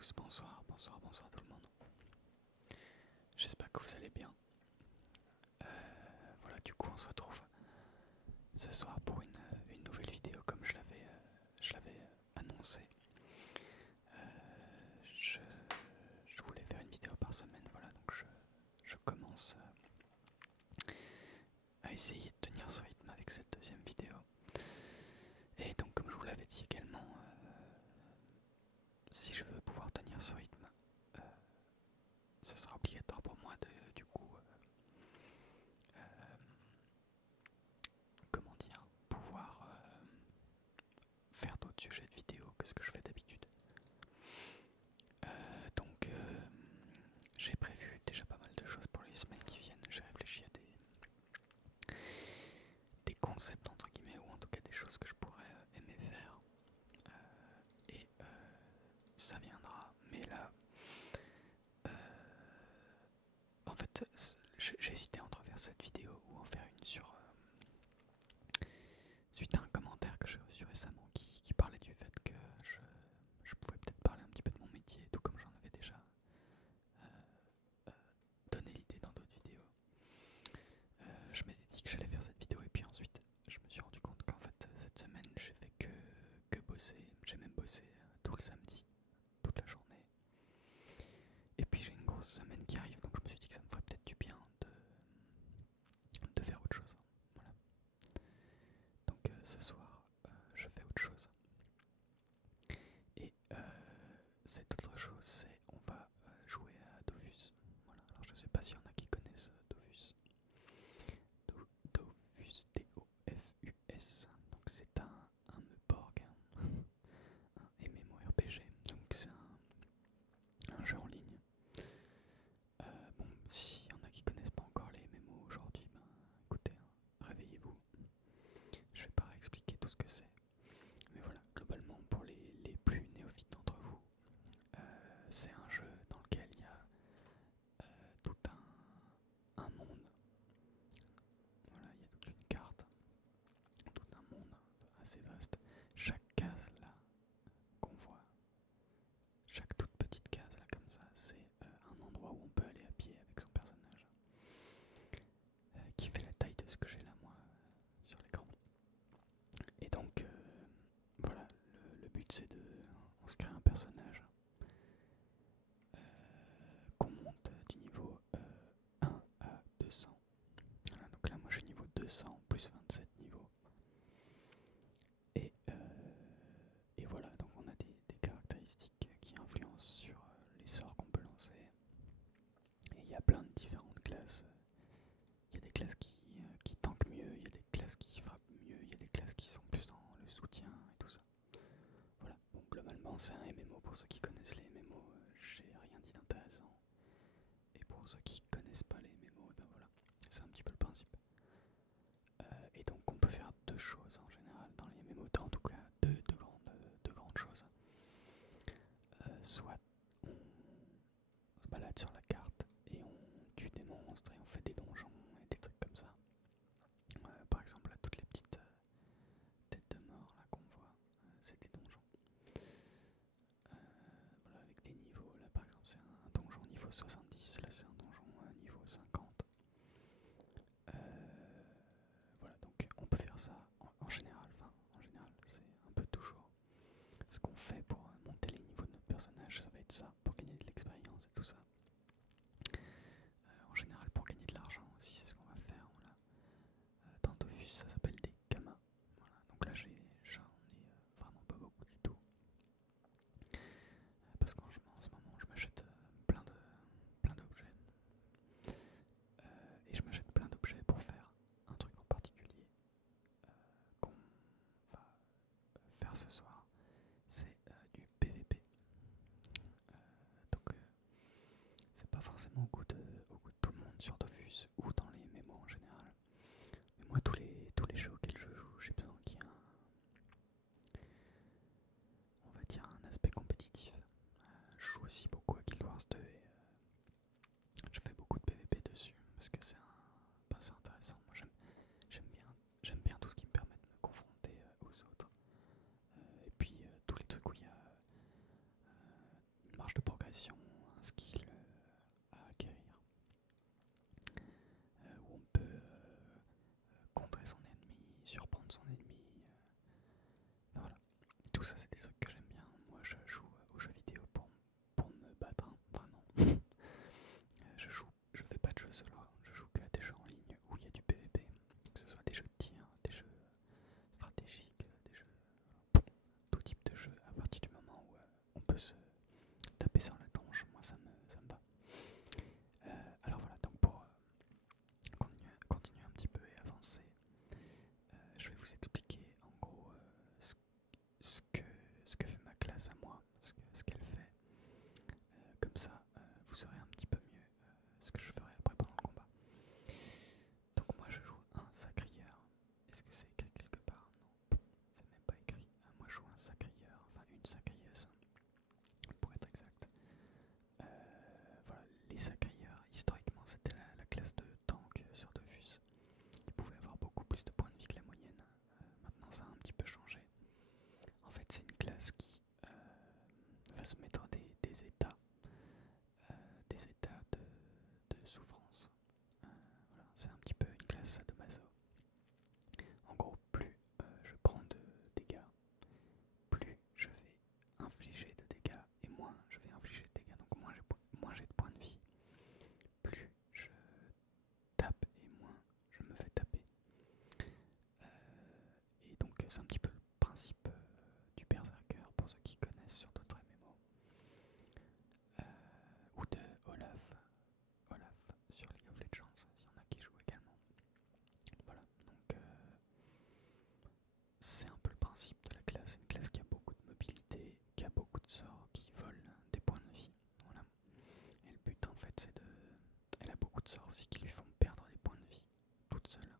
tous, bonsoir, bonsoir, bonsoir tout le monde. J'espère que vous allez bien. Voilà, du coup on se retrouve ce soir pour une nouvelle vidéo comme je l'avais annoncé. Je, je voulais faire une vidéo par semaine, voilà, donc je commence à essayer de tenir ce rythme avec cette deuxième vidéo. Et donc comme je vous l'avais dit également, si je veux pouvoir tenir ce rythme, ce sera obligatoire pour moi de du coup comment dire, pouvoir faire d'autres sujets de vidéo que ce que je fais d'habitude. Donc j'ai prévu déjà pas mal de choses pour les semaines qui viennent. J'ai réfléchi à des concepts entre guillemets, ou en tout cas des choses que je pourrais aimer faire. Et ça viendra. Mais là, en fait, j'hésitais entre faire cette vidéo ou en faire une sur suite à un commentaire que j'ai reçu récemment qui parlait du fait que je pouvais peut-être parler un petit peu de mon métier, tout comme j'en avais déjà donné l'idée dans d'autres vidéos. Je m'étais dit que j'allais faire cette vidéo et puis ensuite je me suis rendu compte qu'en fait cette semaine j'ai fait que bosser. J'ai même bossé tout le samedi, toute la journée. Et puis j'ai une grosse semaine qui arrive, donc je me suis dit que ça me ferait peut-être du bien de faire autre chose. Voilà. Donc ce soir je fais autre chose. Et cette autre chose, c'est on va jouer à Dofus. Voilà. Alors je sais pas s'il y en a qui connaissent Dofus. Dofus, D-O-F-U-S. Donc c'est un Meborg, un MMORPG. Donc c'est un jeu en ligne. Bon, s'il y en a qui connaissent pas encore les MMO aujourd'hui, ben écoutez, hein, réveillez-vous. Je vais pas réexpliquer tout ce que c'est. Mais voilà, globalement pour les plus néophytes d'entre vous, c'est un jeu dans lequel il y a tout un monde. Voilà, il y a toute une carte, tout un monde assez vaste. Chaque case là qu'on voit, chaque toute petite case là comme ça, c'est un endroit où on peut aller à pied avec son personnage, qui fait la taille de ce que j'ai là moi sur l'écran. Et donc voilà, le but c'est de, on se crée un personnage qu'on monte du niveau 1 à 200. Voilà, donc là moi je suis niveau 200 plus 27 niveaux. Et voilà, donc on a des caractéristiques qui influencent sur les sorts qu'on peut lancer. Et il y a plein de différentes classes. Il y a des classes qui tankent mieux, il y a des classes qui frappent mieux, il y a des classes qui sont plus dans le soutien et tout ça. Voilà, donc globalement c'est un MMO. Pour ceux qui connaissent les MMO, j'ai rien dit d'intéressant. Et pour ceux qui connaissent pas les MMO, ben voilà, c'est un petit peu le principe. Et donc on peut faire deux choses en général dans les MMO, en tout cas deux grandes choses. Soit on se balade sur la carte et on tue des monstres et on fait des donjons et des trucs comme ça. Par exemple là toutes les petites têtes de mort là qu'on voit, c'est des donjons. Voilà, avec des niveaux, là par exemple c'est un donjon niveau 70, là c'est un donjon niveau 50. Voilà, donc on peut faire ça en général, c'est un peu toujours ce qu'on fait pour monter les niveaux de notre personnage, ça va être ça, pour gagner de l'expérience et tout ça. En général pour gagner de l'argent aussi, c'est ce qu'on va faire. Voilà. Dans Dofus ça s'appelle des kamas. Voilà. Donc là j'en ai vraiment pas beaucoup du tout. Parce qu'en ce moment je m'achète plein d'objets. Et je m'achète plein d'objets pour faire un truc en particulier qu'on va faire ce soir. C'est du PVP. Donc c'est pas forcément au goût de tout le monde sur Dofus ou dans les MMO en général. Mais moi tous les jeux auxquels je joue, j'ai besoin qu'il y ait on va dire un aspect compétitif. Je joue aussi beaucoup à Guild Wars 2 et je fais beaucoup de PVP dessus parce que c'est intéressant. Moi j'aime bien tout ce qui me permet de me confronter aux autres. tout ça c'est des trucs que j'aime bien. Moi je joue aux jeux vidéo pour me battre, hein, vraiment. Je fais pas de jeux solo, je joue que à des jeux en ligne où il y a du PVP, que ce soit des jeux de tir, des jeux stratégiques, des jeux, tout type de jeu. À partir du moment où on peut se taper sur la tronche, moi ça me va. Alors voilà, donc pour continuer un petit peu et avancer, je vais vous expliquer en gros ce que, ce que fait ma classe à moi, ce qu'elle fait. Comme ça, vous saurez un petit peu mieux ce que je ferai après pendant le combat. Donc moi je joue un sacrieur. Est-ce que c'est écrit quelque part? Non, c'est même pas écrit. Moi je joue un sacrieur, enfin une sacrieuse, pour être exact. Voilà, les sacrieurs, historiquement c'était la classe de tank sur Dofus. Ils pouvaient avoir beaucoup plus de points de vie que la moyenne. Maintenant ça a un petit peu changé. En fait c'est une classe qui va se mettre des états de souffrance. Voilà, c'est un petit peu une classe sadomaso. En gros, plus je prends de dégâts, plus je vais infliger de dégâts et moins je vais infliger de dégâts. Donc moins j'ai de points de vie, plus je tape et moins je me fais taper. Et donc c'est un petit peu le principe du berserker pour ceux qui connaissent sur d'autres MMO. Ou de Olaf sur League of Legends, s'il y en a qui jouent également. Voilà, donc c'est un peu le principe de la classe, une classe qui a beaucoup de mobilité, qui a beaucoup de sorts, qui volent des points de vie. Voilà. Et le but en fait c'est de... Elle a beaucoup de sorts aussi qui lui font perdre des points de vie toute seule.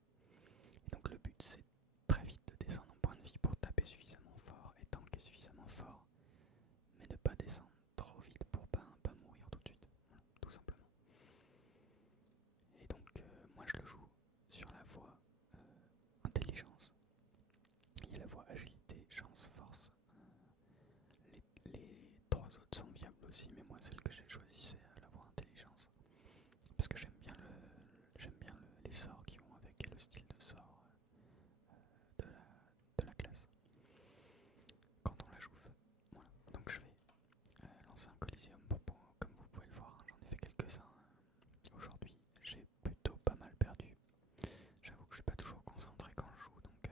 Et donc le but c'est très vite de descendre en points de vie pour taper suffisamment fort et tanker suffisamment fort, mais ne pas descendre trop vite pour pas mourir tout de suite. Voilà, tout simplement. Et donc moi je le joue sur la voie intelligence. Il y a la voie agilité, chance, force. Les trois autres sont viables aussi, mais moi celle que j'ai choisie c'est la voie intelligence. Parce que j'aime bien les sorts qui vont avec et le style de sort de la classe. Quand on la joue feu. Voilà. Donc je vais lancer un Coliseum comme vous pouvez le voir, hein, j'en ai fait quelques-uns aujourd'hui. J'ai plutôt pas mal perdu. J'avoue que je suis pas toujours concentré quand je joue, donc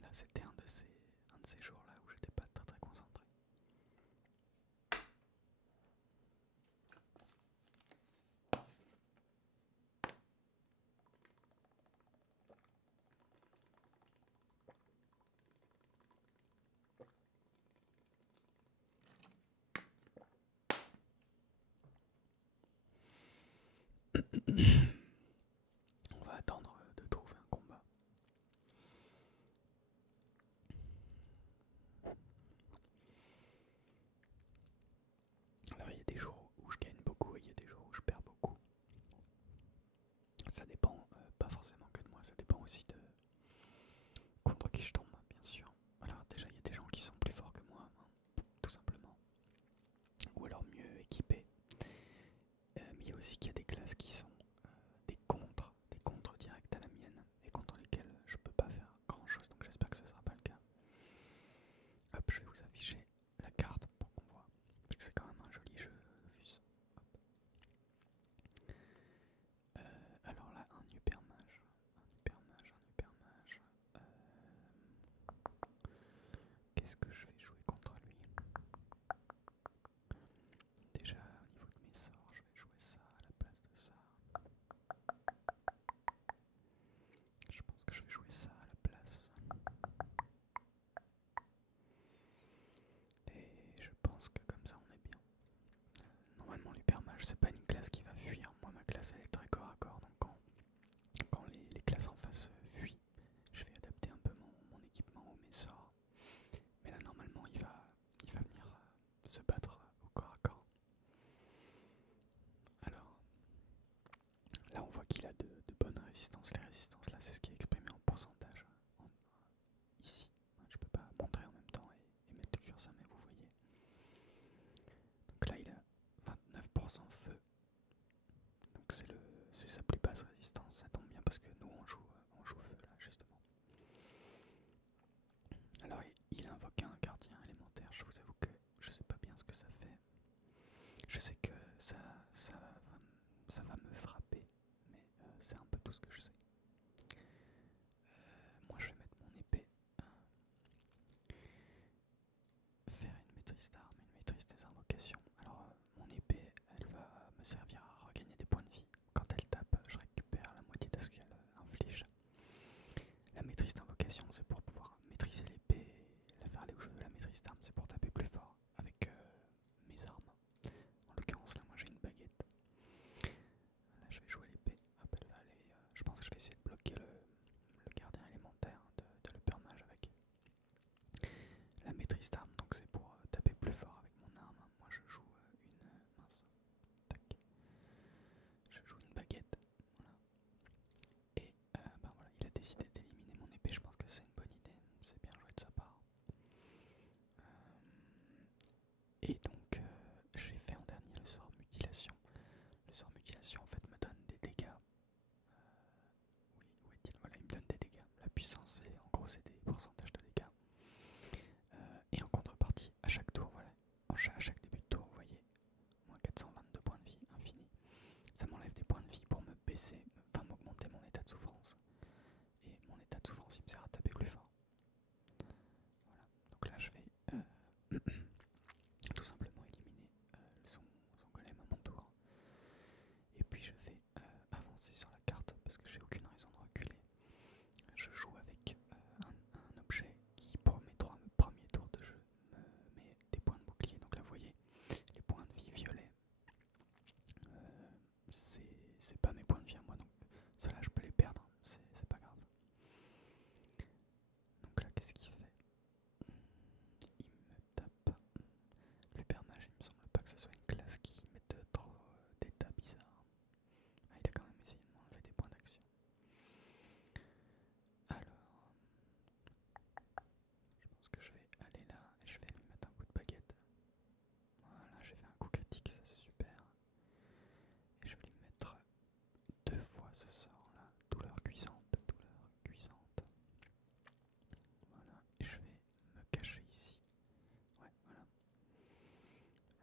là c'était un de ces jours-là où j'étais pas très très concentré. On va attendre de trouver un combat. Alors il y a des jours où je gagne beaucoup et il y a des jours où je perds beaucoup. Ça dépend pas forcément que de moi, ça dépend aussi de contre qui je tombe, bien sûr. Alors déjà il y a des gens qui sont plus forts que moi, hein, tout simplement. Ou alors mieux équipés. Mais il y a aussi qu'il y a des classes qui sont des contres directs à la mienne, et contre lesquelles je peux pas faire grand chose, donc j'espère que ce sera pas le cas. Hop, je vais vous afficher la carte pour qu'on voit, parce que c'est quand même un joli jeu, Fus. Alors là, un hypermage. Qu'est-ce que je vais jouer contre lui? Déjà, au niveau de mes sorts, je vais jouer ça à la place de ça. Je pense que je vais jouer ça à la place. Et je pense que comme ça on est bien. Normalement l'hypermage c'est pas une classe qui va fuir. Moi ma classe elle est très corps à corps, donc quand les classes en face fuient, je vais adapter un peu mon équipement ou mes sorts. Mais là normalement il va venir se battre au corps à corps. Alors là on voit qu'il a de bonnes résistances. Les résistances là c'est ce qui est exprimé en pourcentage ici. Je peux pas montrer en même temps et mettre le curseur, mais vous voyez. Donc là il a 29% feu. Donc c'est sa plus basse résistance. Ça tombe bien parce que nous on joue feu là justement. Alors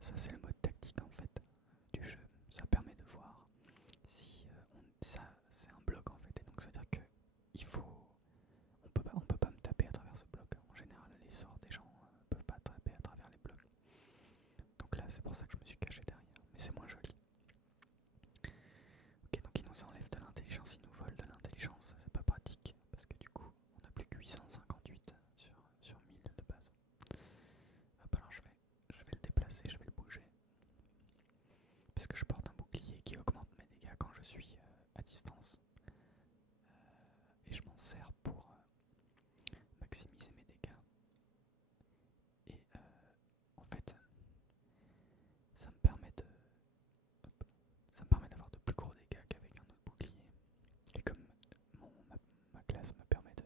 ça c'est le mode tactique en fait du jeu. Ça permet de voir si ça c'est un bloc en fait, et donc ça veut dire que il faut, on peut pas me taper à travers ce bloc. En général, les sorts des gens peuvent pas taper à travers les blocs. Donc là, c'est pour ça que je me suis caché derrière, mais c'est moins joli. Ok, donc il nous enlève de l'intelligence, il nous vole de l'intelligence, ça c'est pas pratique parce que du coup, on a plus que 858 sur 1000 de base. Hop, alors je vais le déplacer, je vais le bouger. Parce que je porte un bouclier qui augmente mes dégâts quand je suis à distance. Et je m'en sers pour maximiser mes dégâts. Et en fait, ça me permet de, ça me permet d'avoir de plus gros dégâts qu'avec un autre bouclier. Et comme ma classe me permet de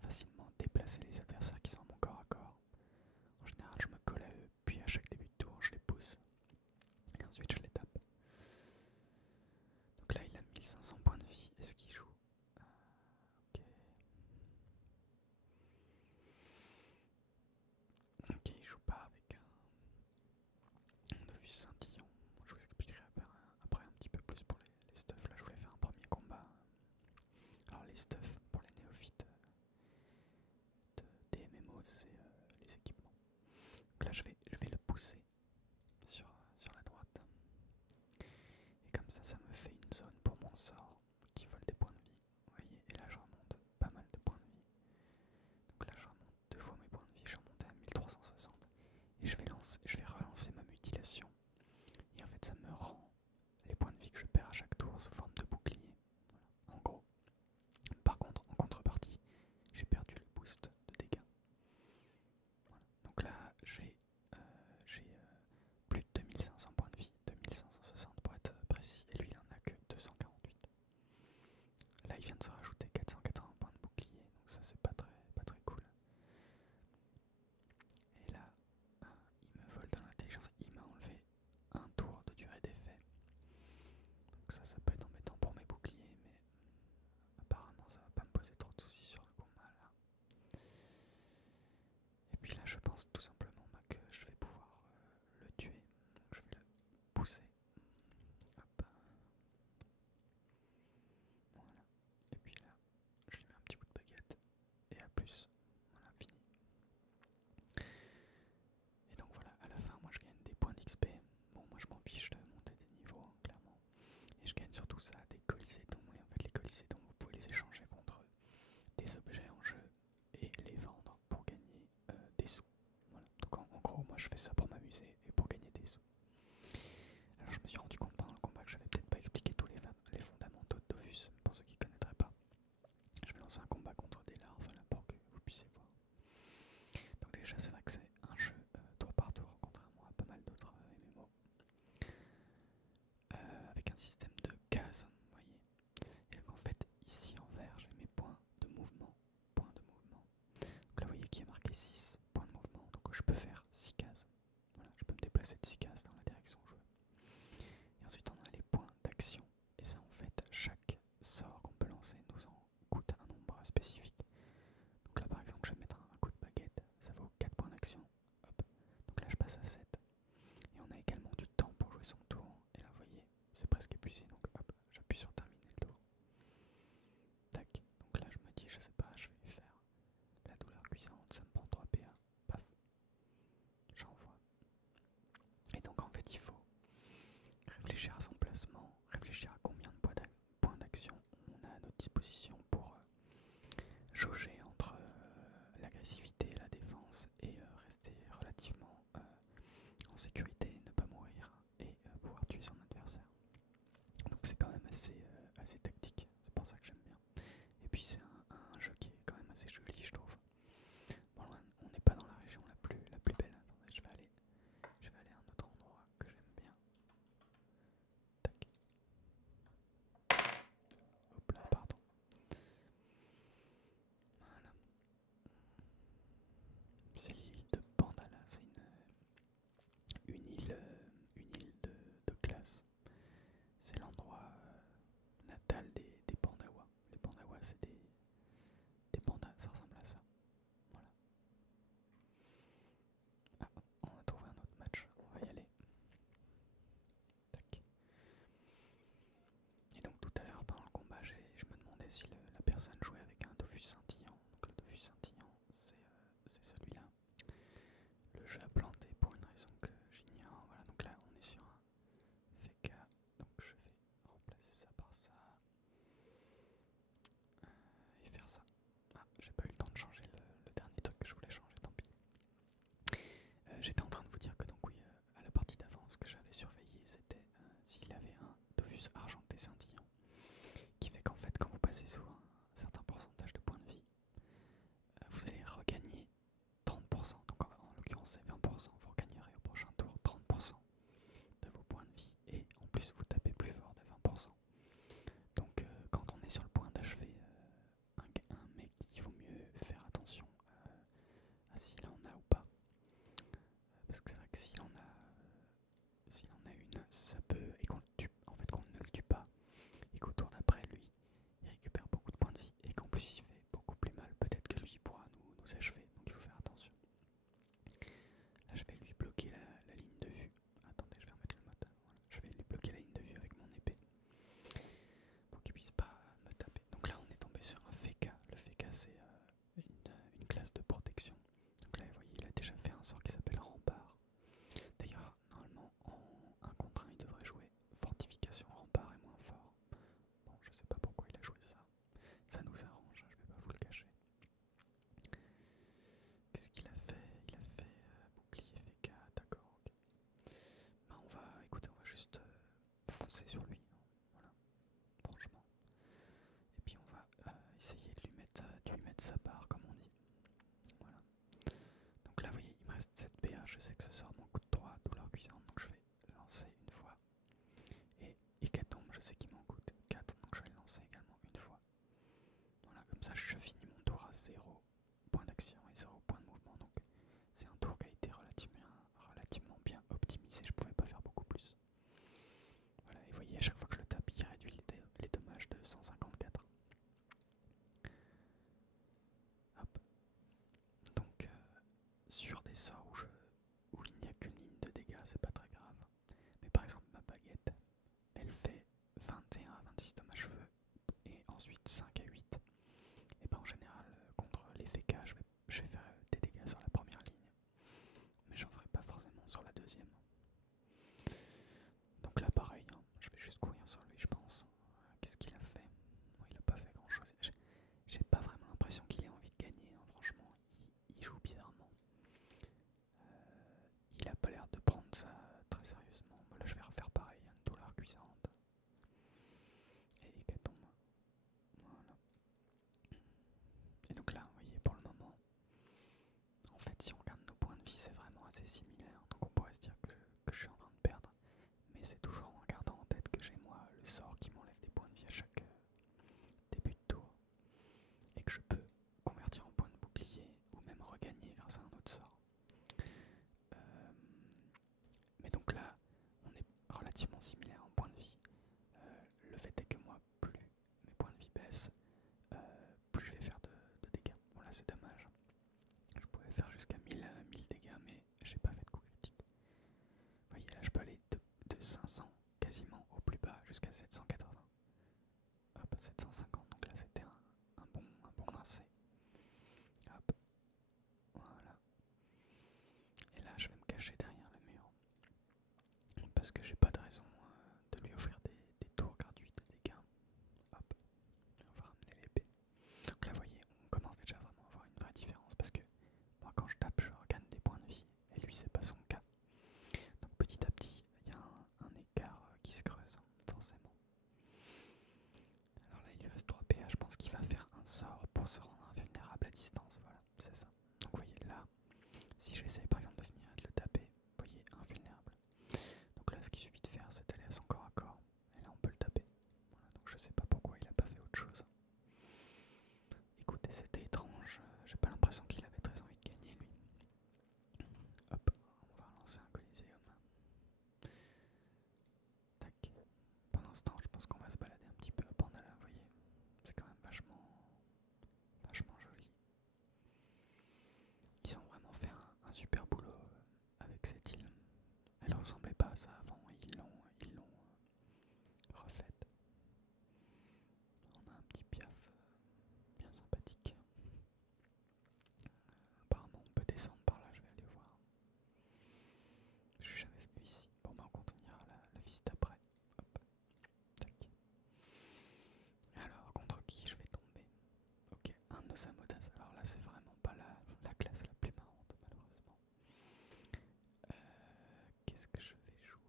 facilement déplacer les adversaires qui sont à mon corps à corps, en général je me colle à eux, puis à chaque début de tour je les pousse. Et ensuite je les tape. Donc là il a 1500 points de vie. Est-ce qu'il joue? Ok. Ok, il joue pas avec un Dofus Scintillon. Je vous expliquerai après un petit peu plus pour les stuffs. Là, je voulais faire un premier combat. Alors, les stuffs pour les néophytes des MMO, c'est les équipements. Donc là, je vais le pousser sur la droite. Et comme ça me fait une zone pour mon sort qui vole des points de vie. Vous voyez, et là, je remonte pas mal de points de vie. Donc là, je remonte 2 fois mes points de vie. Je suis remonté à 1360. Et je vais relancer ma mutilation. Et en fait, ça me rend les points de vie que je perds à chaque tour sous forme de bouclier. Voilà, en gros. Par contre, en contrepartie, j'ai perdu le boost de dégâts. Voilà. Donc là, j'ai plus de 2500 points de vie, 2560 pour être précis, et lui il en a que 248. Là, il vient de se rajouter 480 points de bouclier, donc ça c'est pas très cool. Et là, il me vole dans l'intelligence, il m'a enlevé un tour de durée d'effet. Donc ça peut être embêtant pour mes boucliers, mais apparemment ça va pas me poser trop de soucis sur le combat là. Et puis là je pense tout simplement que je vais pouvoir le tuer. Donc je vais le pousser. Hop. Voilà. Et puis là, je lui mets un petit bout de baguette. Et à plus. Voilà, fini. Et donc voilà, à la fin moi je gagne des points d'XP. Bon, moi je m'en fiche de monter des niveaux, hein, clairement. Et je gagne surtout ça, des colysédons. Et en fait les colysédons, vous pouvez les échanger contre des objets en jeu et les vendre pour gagner des sous. Voilà. Donc en gros, moi je fais ça pour m'amuser et pour gagner des sous. Alors je me suis rendu compte pendant le combat que j'avais peut-être pas expliqué tous les fondamentaux de Dofus, pour ceux qui ne connaîtraient pas. Je vais lancer un combat contre des larves là pour que vous puissiez voir. Donc déjà c'est vrai que c'est un jeu tour par tour, contrairement à pas mal d'autres MMO. Avec un système de cases, vous voyez. Et donc en fait ici en vert j'ai mes points de mouvement. Donc là vous voyez qu'il y a marqué 6 points de mouvement, donc je peux faire 6 cases. des sorts où il n'y a qu'une ligne de dégâts, c'est pas très grave. Mais par exemple, ma baguette, elle fait 21 à 26 dommages feu et ensuite 5 à 8. Et ben en général, contre les FK, je vais faire des dégâts sur la première ligne, mais j'en ferai pas forcément sur la deuxième. Donc là, pareil, hein, je vais juste courir sur lui, je pense. Qu'est-ce qu'il a fait? Bon, il a pas fait grand chose. J'ai pas vraiment l'impression qu'il ait envie de gagner, hein. Franchement, il joue bizarrement. Il a pas l'air de prendre ça très sérieusement. Bon, là, je vais refaire pareil, hein, une douleur cuisante. Et hécatombe. Voilà. Et donc là, vous voyez, pour le moment, en fait, si on regarde nos points de vie, c'est vraiment assez similaire. Donc on pourrait se dire que je suis en train de perdre. Mais c'est toujours en gardant en tête que j'ai moi le sort qui m'enlève des points de vie à chaque début de tour. Et que je peux convertir en points de bouclier ou même regagner grâce à un autre sort. Mais donc là, on est relativement similaire en points de vie. Le fait est que moi, plus mes points de vie baissent, plus je vais faire de dégâts. Bon là c'est dommage. Je pouvais faire jusqu'à 1000 dégâts, mais j'ai pas fait de coup critique. Vous voyez là, je peux aller de 500 quasiment au plus bas jusqu'à 780. Hop, 750, donc là c'était un bon lancer. Hop, voilà. Et là je vais me cacher derrière le mur. Parce que j'ai pas de raison de lui offrir des tours gratuits de dégâts. Hop, on va ramener l'épée. Donc là vous voyez, on commence déjà vraiment à avoir une vraie différence. Parce que moi quand je tape, je regagne des points de vie. Et lui c'est pas son cas. Donc petit à petit, il y a un écart qui se creuse, forcément. Alors là il lui reste 3 PA, je pense qu'il va faire un sort pour se rendre invulnérable à distance, voilà, c'est ça. Donc vous voyez là, si j'essaye par exemple de venir et de le taper, vous voyez, invulnérable. Donc là ce qu'il suffit de faire c'est d'aller à son corps à corps, et là on peut le taper. Voilà, donc je sais pas pourquoi il a pas fait autre chose. Écoutez, c'était étrange, j'ai pas l'impression qu'il avait très envie de gagner lui. Hop, on va relancer un Coliseum. Tac. Pendant ce temps, je pense qu'on va se balader un petit peu à Pandala, vous voyez. C'est quand même vachement joli. Ils ont vraiment fait un super boulot avec cette île. Elle ressemblait pas à ça avant, ils l'ont refaite. On a un petit piaf bien sympathique. Apparemment on peut descendre par là, je vais aller voir. Je suis jamais venu ici. Bon bah on continuera la visite après. Hop, tac. Alors contre qui je vais tomber? Ok, un Osamodas. Alors là c'est vraiment pas la classe la plus marrante malheureusement. Qu'est-ce que je vais jouer?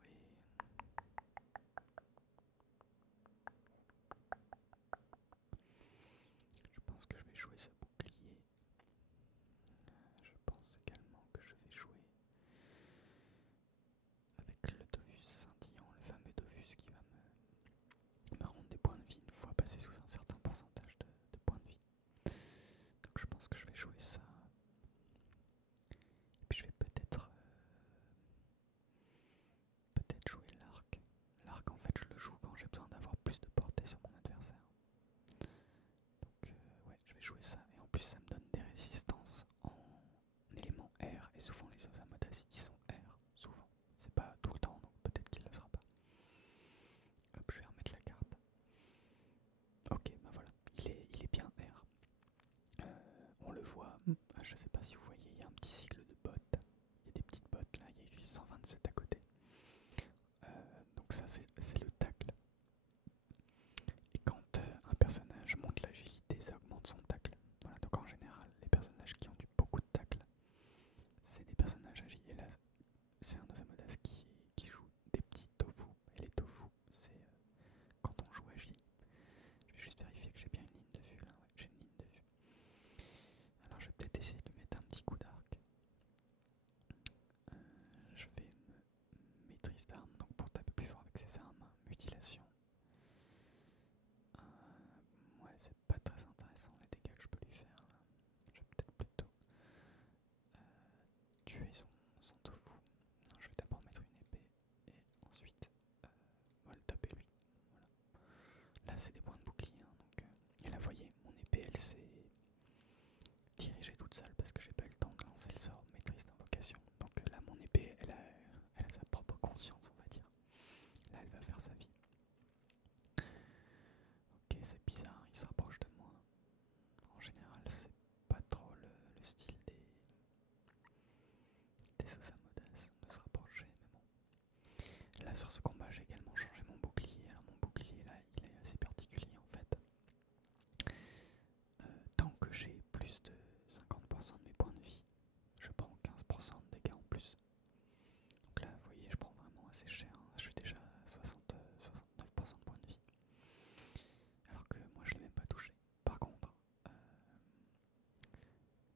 Je pense que je vais jouer ce bouclier. Je pense également que je vais jouer avec le Dovus scintillant, le fameux Dovus qui va me rendre des points de vie une fois passé sous un certain pourcentage de points de vie. Donc je pense que je vais jouer ça. Et puis je vais peut-être jouer l'arc. L'arc en fait je le joue quand j'ai besoin d'avoir plus de portée sur mon adversaire. Donc ouais, je vais jouer ça. Et en plus ça me donne des résistances en élément R. Et souvent les Osamodas ils sont R. Souvent. C'est pas tout le temps, donc peut-être qu'il ne le sera pas. Hop, je vais remettre la carte. Ok, bah voilà, il est bien R. On le voit, je sais pas si vous voyez, il y a un petit cycle de bottes. Il y a des petites bottes là, il y a écrit 127 à côté. Donc ça c'est le tacle. Et quand un personnage monte l'agilité, ça augmente son tacle. Voilà, donc en général, les personnages qui ont beaucoup de tacle, c'est des personnages agiles. Et là, c'est un Osamodas qui joue des petits tofu. Et les tofu, c'est quand on joue agile. Je vais juste vérifier que j'ai bien une ligne de vue là. Ouais, j'ai une ligne de vue. Alors je vais peut-être essayer de lui mettre un petit coup d'arc. Je vais maîtrise d'armes, donc pour taper plus fort avec ses armes. Mutilation. Ouais, c'est pas très intéressant les dégâts que je peux lui faire là. Je vais peut-être plutôt tuer son tofu. Non, je vais d'abord mettre une épée et ensuite on va le taper lui. Voilà. Là c'est des points de bouclier, hein, donc et là vous voyez, mon épée elle s'est dirigée toute seule parce que j'ai pas eu le temps de lancer le sort maîtrise d'invocation. sur ce combat, j'ai également changé mon bouclier. Alors mon bouclier là, il est assez particulier en fait. Tant que j'ai plus de 50% de mes points de vie, je prends 15% de dégâts en plus. Donc là, vous voyez, je prends vraiment assez cher, hein. Je suis déjà à 69% de points de vie. Alors que moi, je ne l'ai même pas touché. Par contre,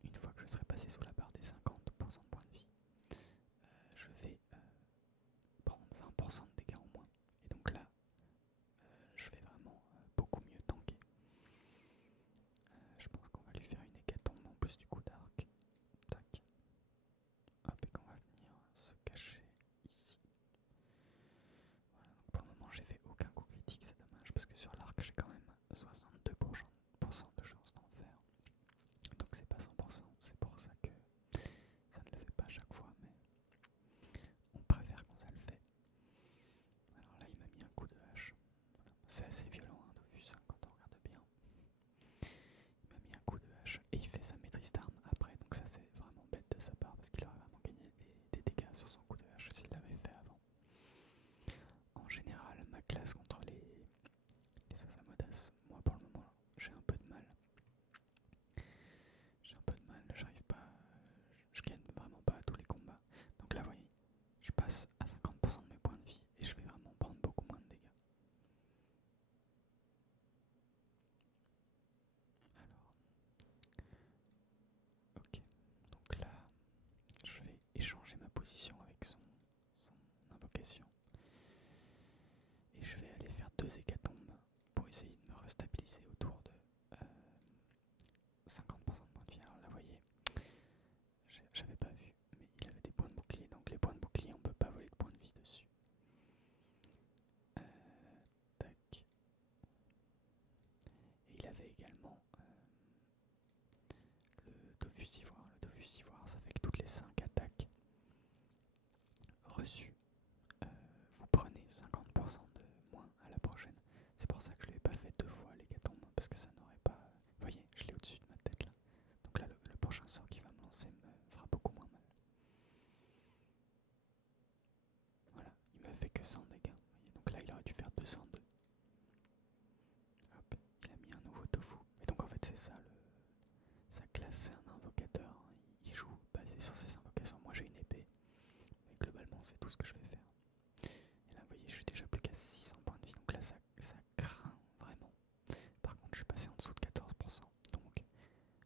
une fois que je serai passé sous la barre des 50% de points de vie, je vais prendre 20% de dégâts en moins. Et donc là, je vais vraiment beaucoup mieux tanker. Je pense qu'on va lui faire une hécatombe en plus du coup d'arc. Tac. Hop, et qu'on va venir se cacher ici. Voilà, donc pour le moment j'ai fait aucun coup critique, c'est dommage parce que sur l'arc j'ai quand même 62% de chance d'en faire. Donc c'est pas 100%, c'est pour ça que ça ne le fait pas à chaque fois, mais on préfère quand ça le fait. Alors là il m'a mis un coup de hache. Voilà. C'est assez violent hein, Dofus, hein, quand on regarde bien. Il m'a mis un coup de hache et il fait sa maîtrise d'armes après, donc ça c'est vraiment bête de sa part parce qu'il aurait vraiment gagné des dégâts sur son coup de hache s'il l'avait fait avant. En général, ma classe contre les Osamodas, moi pour le moment j'ai un peu de mal. J'arrive pas, je gagne vraiment pas à tous les combats. Donc là, vous voyez, je passe à 50% de mes points de vie et je vais vraiment prendre beaucoup moins de dégâts. Alors, ok, donc là, je vais échanger ma position avec son invocation. Et je vais aller faire 2 hécatombes pour essayer de me restabiliser autour de 50% de points de vie. Alors là, vous voyez, j'avais pas vu, mais il avait des points de bouclier, donc les points de bouclier, on peut pas voler de points de vie dessus. Tac. Et il avait également le Dofus Ivoire. Le Dofus Ivoire, ça fait que toutes les 5 attaques reçues, vous prenez 50% de moins à la prochaine. C'est pour ça que je ne l'ai pas fait 2 fois l'hécatombe, parce que ça n'aurait pas... Vous voyez, je l'ai au-dessus de ma tête là. Donc là, le prochain sort qui va me lancer me fera beaucoup moins mal. Voilà, il m'a fait que 100 dégâts. Voyez, donc là, il aurait dû faire 202. Hop, il a mis un nouveau tofu. Et donc en fait, c'est ça, sa classe, c'est un invocateur. Hein. Il joue basé sur ses invocations. Moi, j'ai une épée. Mais globalement, c'est tout ce que je vais faire. Et là, vous voyez, je suis déjà plus qu'à 600 points de vie. Donc là, ça craint vraiment. Par contre, je suis passé en dessous de 14%. Donc,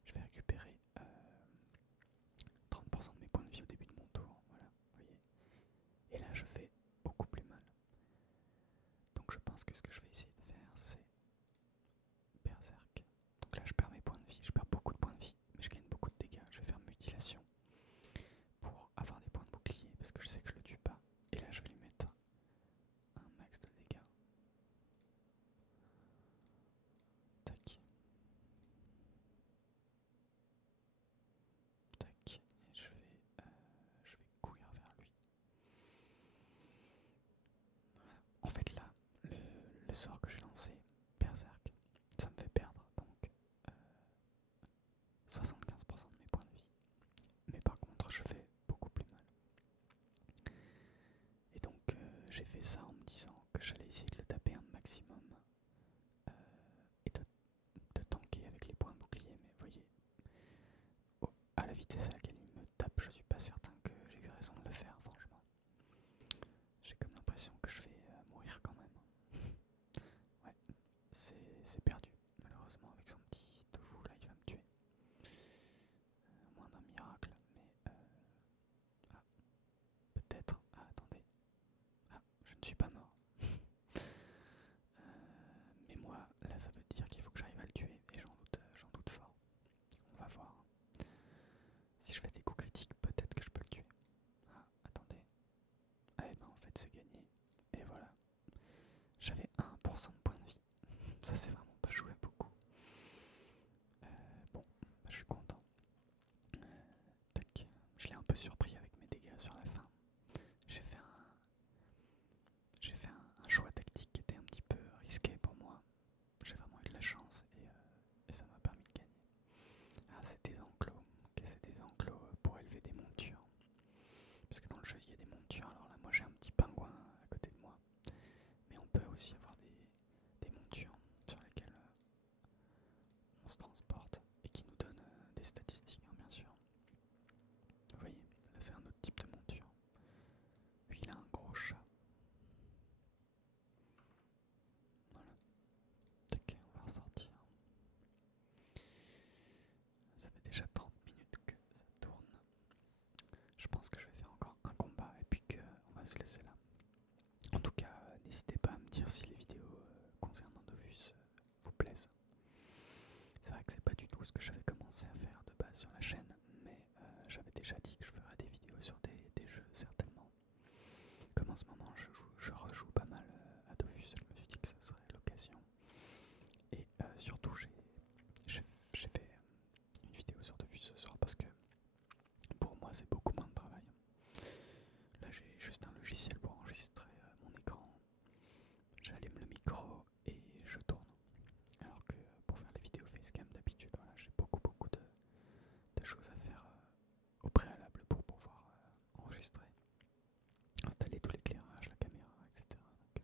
je vais récupérer 30% de mes points de vie au début de mon tour. Voilà, vous voyez. Et là, je fais beaucoup plus mal. Donc, je pense que ce que je vais essayer de faire, c'est Berserk. Donc là, je perds mes points de vie. Je perds beaucoup de points de vie, mais je gagne beaucoup de dégâts. Je vais faire mutilation pour avoir des points de bouclier parce que je sais que je le tue pas. Et là, je vais lui mettre un max de dégâts. Tac. Tac. Et je vais courir vers lui. Voilà. En fait, là, le sort que j'ai lancé, Berserk, ça me fait perdre donc 75% de mes points de vie. Mais par contre, je fais beaucoup plus mal. Et donc, j'ai fait ça en me disant que j'allais essayer de le taper un maximum et de tanker avec les points de bouclier. Mais vous voyez, à la vitesse à laquelle il me tape, je suis pas certain que j'ai eu raison de le faire, franchement. J'ai comme l'impression que je vais mourir quand même. Ouais, c'est perdu. Malheureusement, avec son petit tofu là, il va me tuer. À moins d'un miracle, mais ah, peut-être. Ah, attendez. Ah, je ne suis pas mort. se laisser là. En tout cas, n'hésitez pas à me dire si les vidéos concernant Dofus vous plaisent. C'est vrai que c'est pas du tout ce que j'avais commencé à faire de base sur la chaîne, mais j'avais déjà dit que je ferais des vidéos sur des jeux certainement. Comme en ce moment je rejoue pas mal à Dofus, je me suis dit que ce serait l'occasion. Et surtout j'ai fait une vidéo sur Dofus ce soir parce que pour moi c'est beaucoup moins de travail. Là j'ai juste un logiciel pour enregistrer mon écran, j'allume le micro et je tourne. Alors que pour faire les vidéos facecam d'habitude, voilà, j'ai beaucoup de choses à faire au préalable pour pouvoir enregistrer, installer tout l'éclairage, la caméra, etc. Donc,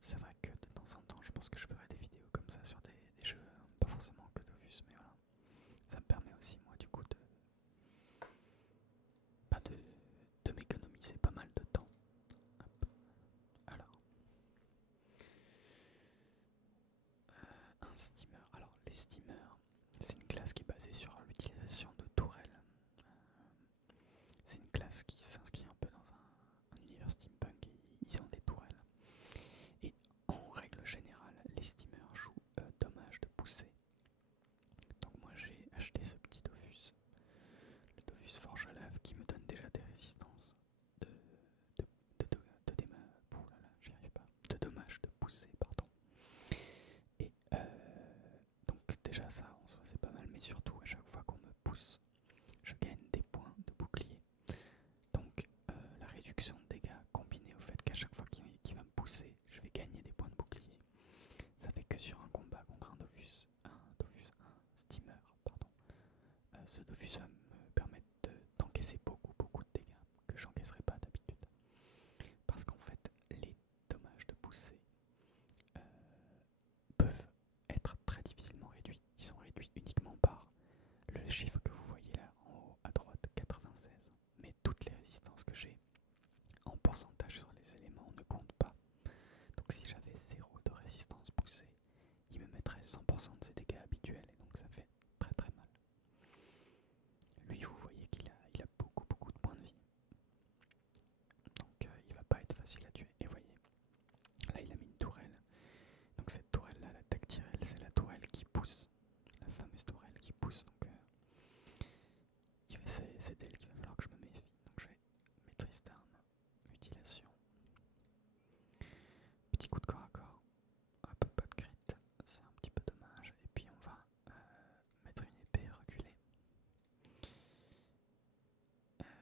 c'est vrai que de temps en temps, je pense que je ferai des vidéos comme ça sur des jeux, pas forcément que Dofus, mais voilà. Ça me permet aussi, moi, du coup, de m'économiser pas mal de temps. Hop. Alors, un steamer. Alors, les steamers, c'est une classe qui est basée sur l'utilisation de tourelles. C'est une classe qui s'inscrit un peu dans un univers steampunk et ils ont des tourelles. Et en règle générale, les steamers jouent dommage de pousser. Donc moi j'ai acheté ce petit Dofus, le Dofus Forge à lave qui me donne déjà des résistances de, de, j'y arrive pas, de dommage de pousser, pardon. Et donc déjà ça en soi c'est pas mal, mais surtout à chaque fois qu'on me pousse, je gagne des points de bouclier. Donc la réduction de dégâts combinée au fait qu'à chaque fois qu'il va me pousser, je vais gagner des points de bouclier. Ça fait que sur un combat contre un steamer, pardon, ce Dofus va me permettre d'encaisser beaucoup de dégâts que j'encaisserais pas d'habitude. Parce qu'en fait, les dommages de poussée peuvent être très difficilement réduits. Ils sont réduits uniquement par le chiffre que vous voyez là en haut à droite, 96. Mais toutes les résistances que j'ai en pourcentage sur les éléments ne comptent pas. Donc si j'avais 0 de résistance poussée, il me mettrait 100% de ses dégâts habituels et donc ça fait très mal. Lui vous voyez qu'il a beaucoup de points de vie. Donc il va pas être facile à tuer. Et voyez, là il a mis une tourelle. Donc cette tourelle là, la tactirelle, c'est la tourelle qui pousse. La fameuse tourelle qui pousse. Donc c'est d'elle qu'il va falloir que je me méfie. Donc je vais maîtrise d'armes, mutilation. Petit coup de corps à corps. Hop, pas de crit, c'est un petit peu dommage. Et puis on va mettre une épée reculée.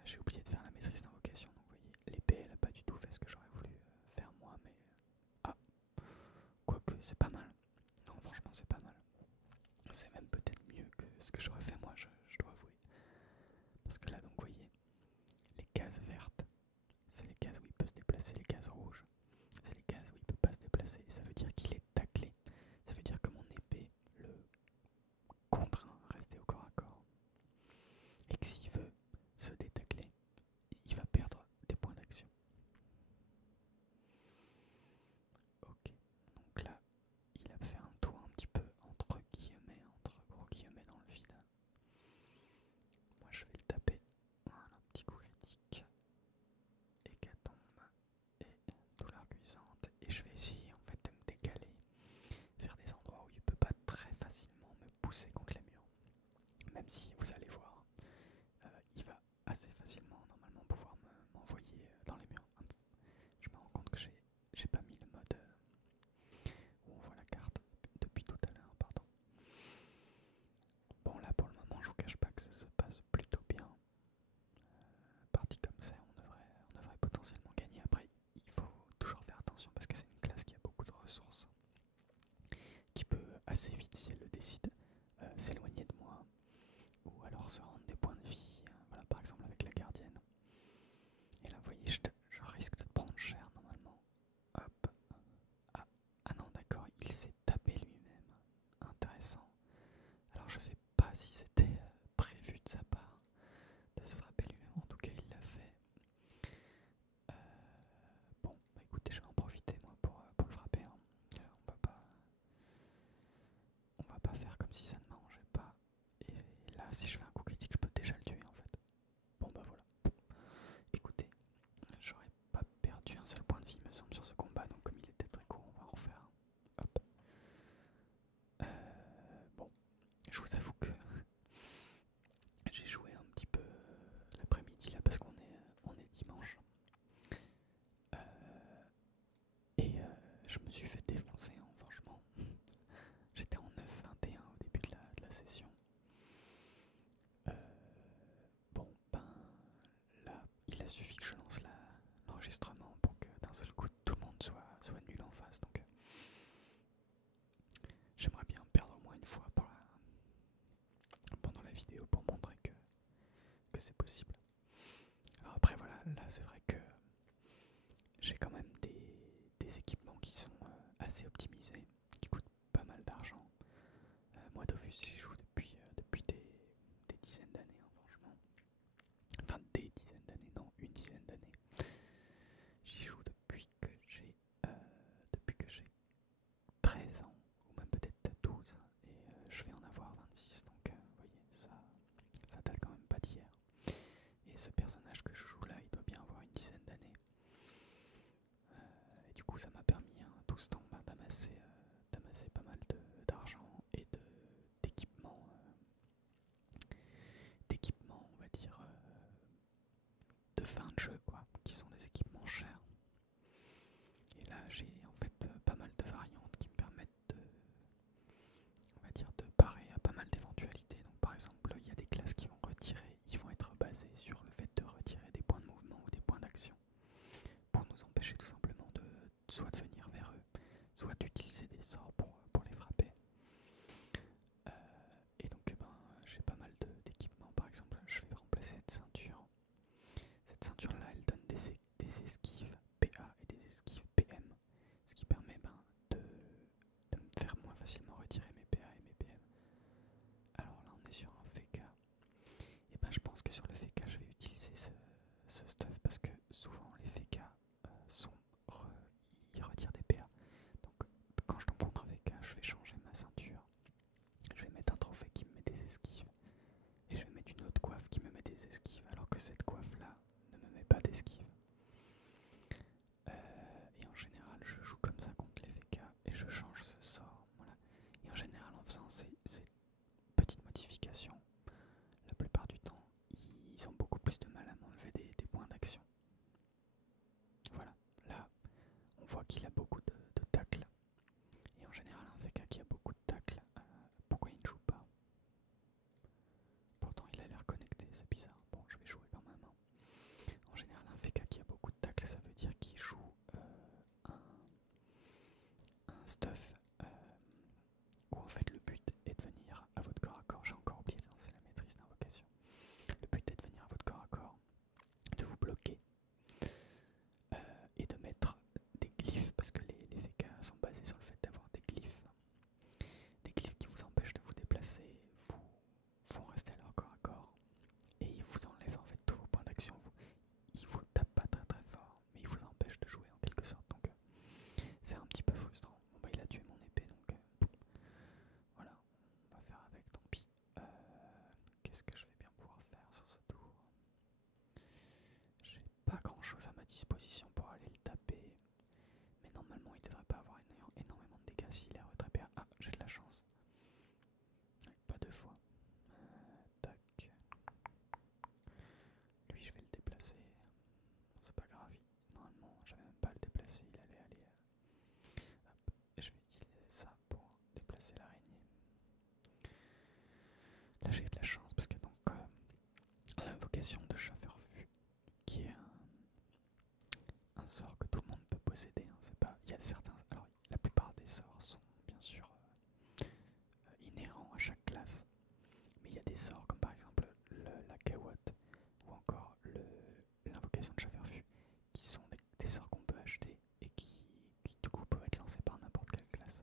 J'ai oublié de faire la maîtrise d'invocation, donc vous voyez, l'épée elle a pas du tout fait ce que j'aurais voulu faire moi, mais ah, quoique c'est pas mal. Non, franchement c'est pas mal. C'est même peut-être mieux que ce que j'aurais fait moi, je dois avouer. Parce que là donc vous voyez, les cases vertes, c'est les cases où il peut se déplacer, les cases rouges, c'est les cases où il peut pas se déplacer. Ça veut dire qu'il est taclé. Ça veut dire que mon épée le contraint à rester au corps à corps. Et que s'il veut se détacler, il va perdre des points d'action. Ok, donc là, il a fait un tour un petit peu entre guillemets, entre gros guillemets dans le vide. Moi je vais le taper. Voilà, petit coup critique. Hécatombe et douleur cuisante. Et je vais essayer en fait de me décaler, faire des endroits où il peut pas très facilement me pousser contre les murs. Même si vous allez voir, il va assez facilement normalement pouvoir m'envoyer dans les murs. Je me rends compte que j'ai pas mis le mode où on voit la carte depuis tout à l'heure, pardon. Bon là pour le moment je vous cache pas que ça se passe plutôt bien. Parti comme ça on devrait potentiellement gagner. Après il faut toujours faire attention parce que c'est une classe qui a beaucoup de ressources, qui peut assez vite si elle le décide s'éloigner de moi ou alors se rendre des points de vie, voilà par exemple avec la gardienne. Et là vous voyez je risque de prendre cher normalement. Hop. Ah non d'accord, il s'est tapé lui-même. Intéressant. Alors je sais pas si c'était prévu de sa part de se frapper lui-même, en tout cas il l'a fait. Bon bah écoutez, je vais en profiter moi pour le frapper. Hein. On va pas faire comme si ça ne m'arrangeait pas. Et là si je fais un coup critique je peux déjà le tuer en fait. Bon bah voilà. Écoutez, suffit que je lance l'enregistrement pour que d'un seul coup tout le monde soit nul en face. Donc j'aimerais bien perdre au moins une fois pendant la vidéo pour montrer que c'est possible. Alors après voilà, là c'est vrai que j'ai quand même des équipements qui sont assez optimisés, qui coûtent pas mal d'argent. Moi Dofus j'y joue depuis des dizaines d'années, hein, franchement. Enfin des dizaines d'années, non, une dizaine d'années. J'y joue depuis que j'ai 13 ans, ou même peut-être 12, et je vais en avoir 26, donc vous voyez, ça date quand même pas d'hier. Et ce personnage que je joue là, il doit bien avoir une dizaine d'années. Et du coup, ça m'a permis tout ce temps d'amasser pas mal d'argent et d'équipements, on va dire, de fin de jeu, quoi, qui sont des équipements chers. Et là, j'ai en fait pas mal de variantes qui me permettent on va dire, de parer à pas mal d'éventualités. Donc par exemple, il y a des classes qui vont être basées sur le fait de retirer des points de mouvement ou des points d'action pour nous empêcher tout simplement de soit de venir vers eux, soit d'utiliser des sorts pour les frapper. Et donc j'ai pas mal d'équipements. Par exemple, je vais remplacer cette ceinture. Cette ceinture là, elle donne des esquives PA et des esquives PM, ce qui permet de me faire moins facilement retirer mes PA et mes PM. Alors là on est sur un FK, et ben je pense que sur le FK je vais utiliser ce stuff parce que souvent les FK ils retirent des PA. Donc quand je tombe contre un FK, je vais changer ma ceinture, je vais mettre un trophée qui me met des esquives, et je vais mettre une autre coiffe qui me met des esquives, alors que cette coiffe là ne me met pas d'esquive. Et en général je joue comme ça contre les FK et je change ce sort, voilà. Et en général en faisant ces petites modifications, la plupart du temps ils ont beaucoup plus de mal à m'enlever des points d'action. Voilà, là on voit qu'il a beaucoup de tacles. Et en général un VK qui a beaucoup de tacles, pourquoi il ne joue pas? Pourtant il a l'air connecté, c'est bizarre. Bon, je vais jouer quand même, hein. En général un VK qui a beaucoup de tacles, ça veut dire qu'il joue un stuff où en fait le but est de venir à votre corps à corps. J'ai encore oublié de lancer la maîtrise d'invocation. Le but est de venir à votre corps à corps, de vous bloquer et de mettre des glyphes, parce que les VK sont basés sur le fait d'avoir des glyphes. Des glyphes qui vous empêchent de vous déplacer, vous font rester à leur corps à corps, et ils vous enlèvent en fait tous vos points d'action. Ils vous tapent pas très très fort, mais ils vous empêchent de jouer en quelque sorte. Donc c'est un petit peu frustrant. Bon bah il a tué mon épée, donc voilà, on va faire avec, tant pis. Qu'est-ce que je vais bien pouvoir faire sur ce tour? J'ai pas grand chose à ma disposition pour aller le taper, mais normalement il devrait pas avoir énormément de dégâts s'il est retraité. Ah, j'ai de la chance. Pas deux fois. Tac. Lui je vais le déplacer. C'est pas grave, normalement j'avais même pas à le déplacer, il allait aller. Hop. Et je vais utiliser ça pour déplacer l'araignée. Là j'ai eu de la chance parce que donc l'invocation de Chaferfu, qui est un sort que tout le monde peut posséder, hein, c'est pas. Il y a certains. Alors la plupart des sorts sont bien sûr inhérents à chaque classe, mais il y a des sorts comme par exemple la Kawot ou encore l'invocation de Chaferfu qui sont des sorts qu'on peut acheter et qui du coup peuvent être lancés par n'importe quelle classe.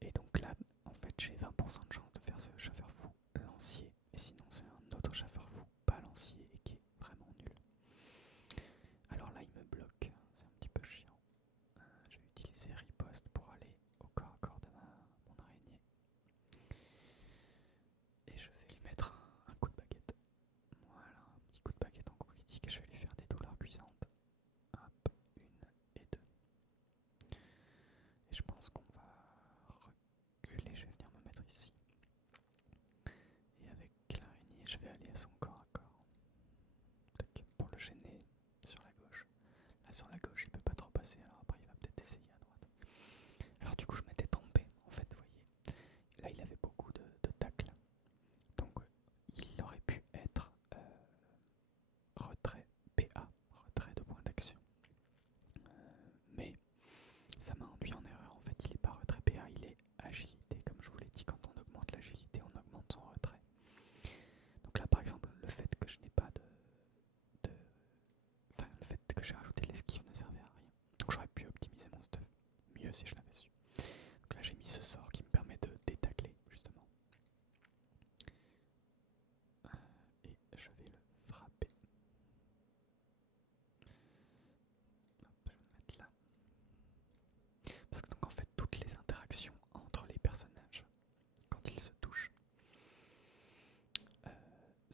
Et donc là en fait j'ai 20% de chance de faire ce Chaferfu lancier, et sinon c'est un autre Chaferfu pas lancier et qui est vraiment nul. Alors là il me bloque, c'est un petit peu chiant. Je vais utiliser riposte pour aller au corps à corps de mon araignée. Et je vais lui mettre un coup de baguette. Voilà, un petit coup de baguette en coup critique et je vais lui faire des douleurs cuisantes. Hop, une et deux. Et je pense qu'on va reculer, je vais venir me mettre ici. Et avec l'araignée, je vais aller à son corps à corps. Tac, pour le gêner sur la gauche. Là sur la gauche il peut pas trop passer, alors après il va peut-être essayer à droite. Alors du coup je m'étais trompé en fait, vous voyez. Là il avait beaucoup de tacles. Donc il aurait pu être retrait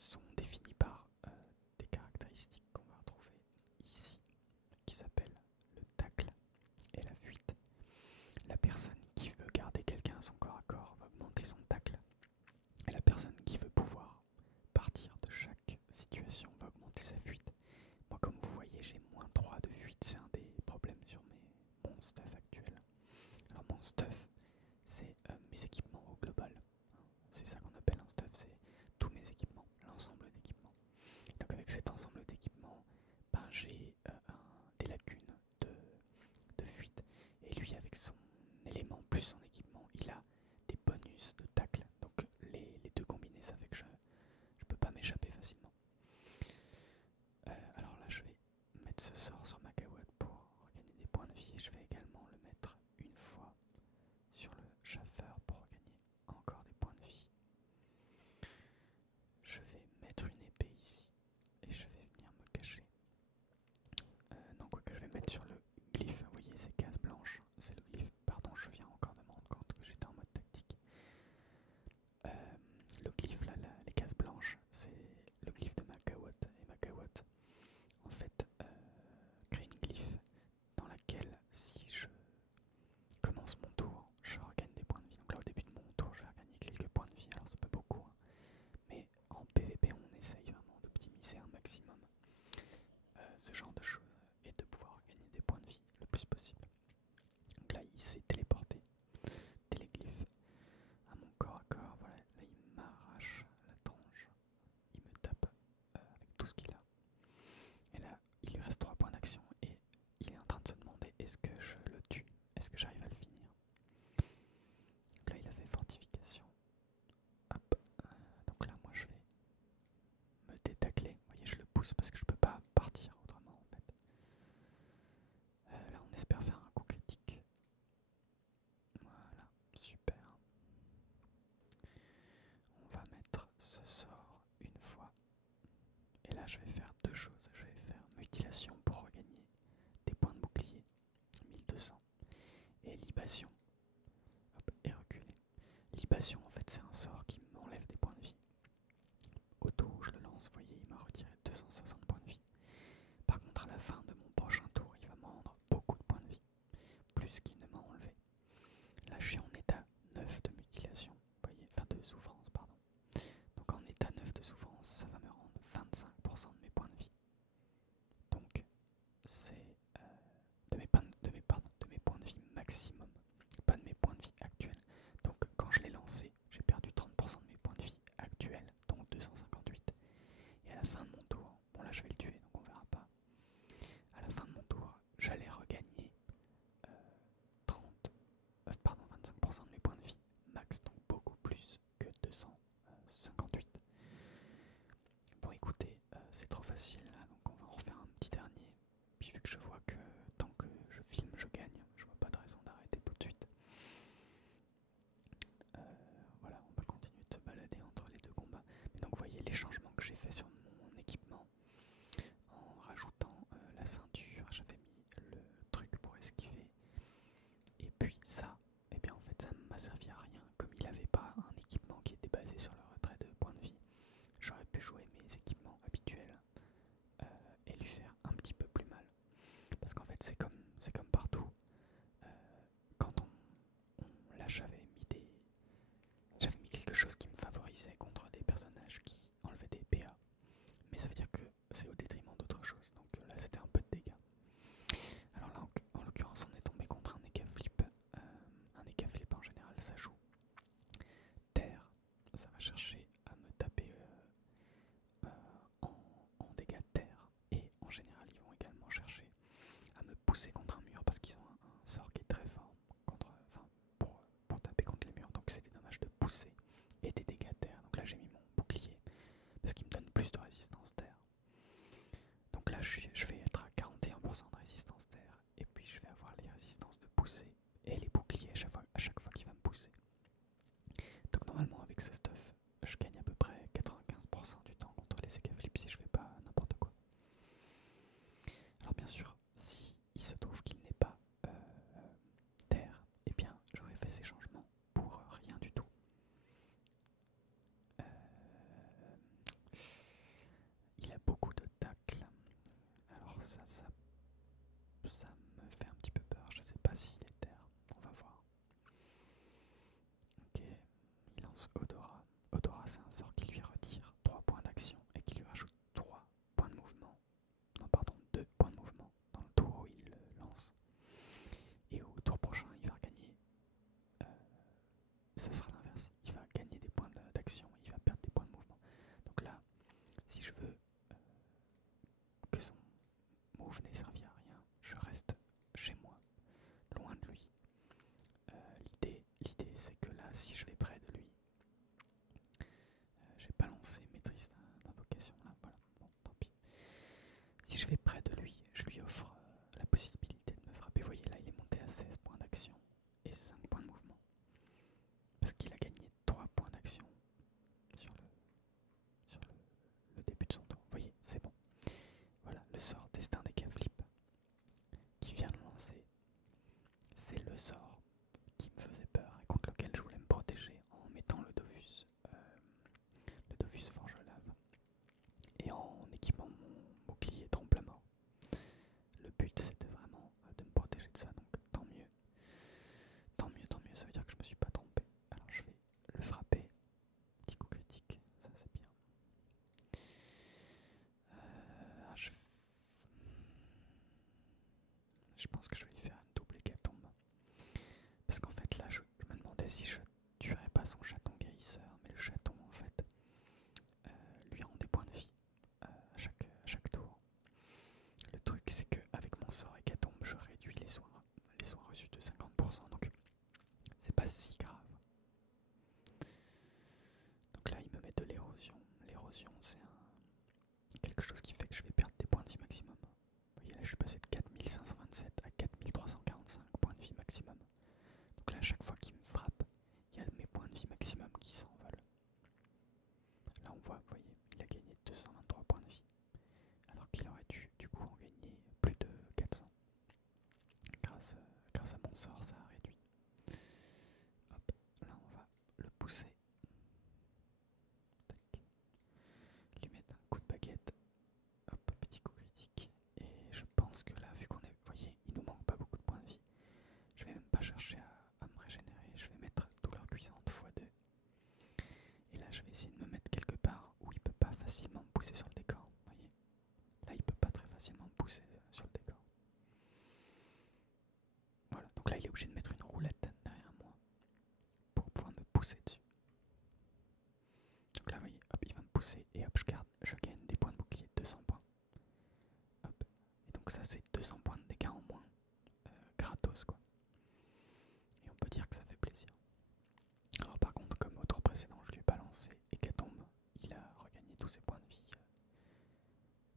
sont définis par des caractéristiques qu'on va retrouver ici, qui s'appellent le tacle et la fuite. La personne qui veut garder quelqu'un à son corps à corps va augmenter son tacle, et la personne qui veut pouvoir partir de chaque situation va augmenter sa fuite. Moi, comme vous voyez, j'ai -3 de fuite, c'est un des problèmes sur mon stuff actuel. Alors mon stuff, c'est mes équipements au global. C'est ça qu'on appelle un stuff, c'est tous mes équipements, l'ensemble d'équipements. Donc avec cet ensemble d'équipements, ben, j'ai des lacunes de fuite. Et lui, avec son élément plus son équipement, il a des bonus de tacle. Donc les deux combinés, ça fait que je peux pas m'échapper facilement. Alors là, je vais mettre ce sort sur ma cahuète pour regagner des points de vie. Je vais également le mettre une fois sur le chasseur pour regagner encore des points de vie. Je vais mettre une épée ici et je vais venir me cacher. Non, quoi que je vais mettre sur le glyphe, vous voyez ces cases blanches, c'est le glyphe. Pardon, je viens encore de me rendre compte que j'étais en mode tactique. Le glyphe là, les cases blanches, c'est le glyphe de ma cahuète. Et ma cahuète, en fait, crée une glyphe dans laquelle, si je commence mon tour, je regagne des points de vie. Donc là, au début de mon tour, je vais regagner quelques points de vie. Alors, c'est pas beaucoup, hein. Mais en PvP, on essaye vraiment d'optimiser un maximum ce genre de choses et de pouvoir gagner des points de vie le plus possible. Donc là, il s'est téléporté, téléglyphe, à mon corps à corps. Voilà, là, il m'arrache la tronche, il me tape avec tout ce qu'il a. Et là, il lui reste 3 points d'action et il est en train de se demander est-ce que je le tue, est-ce que j'arrive à le finir. Donc là, il a fait fortification. Hop, donc là, moi, je vais me détacler. Vous voyez, je le pousse parce que je peux pas partir autrement en fait. Là, on espère faire un coup critique. Voilà, super. On va mettre ce sort une fois. Et là, je vais faire deux choses. Je vais faire mutilation pour regagner des points de bouclier, 1200. Et libation. Hop, et reculer. Libation, en fait, c'est un sort qui m'enlève des points de vie. Au tour où je le lance, vous voyez, il m'a retiré 260 points de vie. Par contre, à la fin de mon prochain tour, il va me rendre beaucoup de points de vie, plus qu'il ne m'a enlevé. Là, je suis en état 9 de mutilation, vous voyez, enfin de souffrance, pardon. Donc en état 9 de souffrance, ça va me rendre 25% de mes points de vie. Donc c'est de mes points de vie maximum, pas de mes points de vie actuels. Donc quand je l'ai lancé, j'ai perdu 30% de mes points de vie actuels, donc 258. Et à la fin de mon tour, bon là je vais le tuer, donc on verra pas. À la fin de mon tour, j'allais regagner 25% de mes points de vie max, donc beaucoup plus que 258. Bon écoutez, c'est trop facile là, donc on va en refaire un petit dernier. Puis vu que je vois que tant que je filme, je gagne, je vois pas de raison d'arrêter tout de suite. Voilà, on va continuer de se balader entre les deux combats. Mais donc vous voyez les changements que j'ai fait sur mon équipement. En rajoutant la ceinture, j'avais mis le truc pour esquiver. Et puis ça, et bien en fait ça ne m'a servi à rien. Comme il n'avait pas un équipement qui était basé sur le retrait de points de vie, j'aurais pu jouer mes équipements habituels et lui faire un petit peu plus mal. Parce qu'en fait c'est comme partout. Quand là j'avais mis quelque chose qui me favorisait contre des personnages qui enlevaient des PA. Mais ça veut dire que c'est au détriment d'autres choses. Donc là c'était un peu de dégâts. Alors là en l'occurrence on est tombé contre un Eka Flip. Un Eka Flip en général ça joue terre. Ça va chercher à me taper en dégâts de terre. Et en général ils vont également chercher à me pousser contre un mur parce qu'ils ont un sort qui est très fort pour taper contre les murs. Donc c'est des dommages de pousser et des dégâts de terre. Donc là j'ai mis mon bouclier parce qu'il me donne plus de résistance terre. Donc là je vais être à 41% de résistance terre et puis je vais avoir les résistances de pousser et les boucliers à chaque fois qu'il va me pousser. Donc normalement avec ce stuff je gagne à peu près 95% du temps contre les Eka Flips si je fais pas n'importe quoi. Alors bien sûr si il se trouve qu'il n'est pas terre, eh bien j'aurais fait ces changements pour rien du tout. je veux que son move n'ait servi à rien, je reste chez moi, loin de lui. L'idée c'est que là, si je vais près de lui, j'ai pas lancé maîtrise d'invocation là, voilà, bon, tant pis. Si je vais près de lui, je lui offre la possibilité de me frapper. Vous voyez là, il est monté à 16 points d'action et 5 points de mouvement. Parce qu'il a gagné 3 points d'action sur le début de son tour. Vous voyez, c'est bon. Voilà, le sort Destin des Flip qui vient de lancer, c'est le sort qui me faisait peur et contre lequel je voulais me protéger en mettant le Dovus Forge Lave et en équipant mon bouclier trompe-la-mort. Le but c'était vraiment de me protéger de ça, donc tant mieux. Tant mieux, ça veut dire que je me suis pas trompé. Alors je vais le frapper. Petit coup critique, ça c'est bien. Je pense que je vais lui faire une double hécatombe. Parce qu'en fait là je me demandais si je tuerais pas son chaton guérisseur, mais le chaton en fait lui rend des points de vie à chaque tour. Le truc c'est que avec mon sort hécatombe je réduis les soins reçus de 50%, donc c'est pas si grave. Donc là il me met de l'érosion. L'érosion c'est quelque chose qui fait que je vais perdre des points de vie maximum. Vous voyez là je suis passé de 4527 à 4345 points de vie maximum. Donc là à chaque fois qu'il me frappe, il y a mes points de vie maximum qui s'envolent. Là on voit, vous voyez, il a gagné 223 points de vie. Alors qu'il aurait dû du coup en gagner plus de 400. Grâce à mon sort ça a réduit. Hop, là on va le pousser. Tac. Lui mettre un coup de baguette. Hop, petit coup critique. Et je pense que là, vu qu'on est, vous voyez, il nous manque pas beaucoup de points de vie. Je vais même pas chercher à me régénérer. Je vais mettre douleur cuisante x2. Et là, je vais essayer de me mettre quelque part où il peut pas facilement me pousser sur le décor. Vous voyez, là, il peut pas très facilement me pousser sur le décor. Voilà, donc là, il est obligé de mettre une roulette derrière moi pour pouvoir me pousser dessus. Donc là, vous voyez, hop, il va me pousser et hop, je gagne des points de bouclier, 200 points. Hop, et donc ça, c'est 200 points de dégâts en moins, gratos quoi. Et on peut dire que ça fait plaisir. Alors par contre, comme au tour précédent, je lui ai balancé Hécatombe, il a regagné tous ses points de vie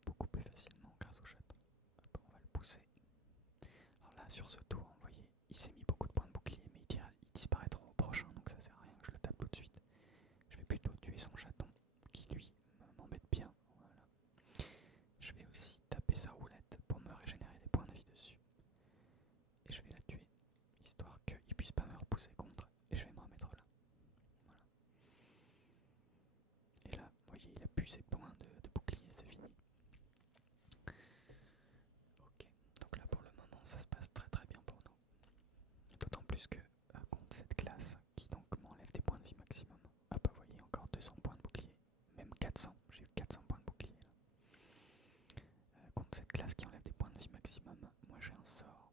beaucoup plus facilement grâce au chaton. Hop, on va le pousser. Alors là, sur ce tour, vous voyez, il s'est mis beaucoup de points de bouclier, mais ils disparaîtront au prochain, donc ça sert à rien que je le tape tout de suite. Je vais plutôt tuer son chaton, qui lui m'embête bien. Voilà. Je vais aussi taper sa roulette pour me régénérer des points de vie dessus. Et je vais la tuer, histoire qu'il puisse pas me repousser contre, et je vais me remettre là. Voilà. Et là, vous voyez, il a plus ses points de bouclier, c'est fini. Ok, donc là pour le moment ça se passe très très bien pour nous. D'autant plus que contre cette classe qui donc m'enlève des points de vie maximum. Hop, vous voyez, encore 200 points de bouclier, même 400, j'ai eu 400 points de bouclier là. Contre cette classe qui enlève des points de vie maximum, moi j'ai un sort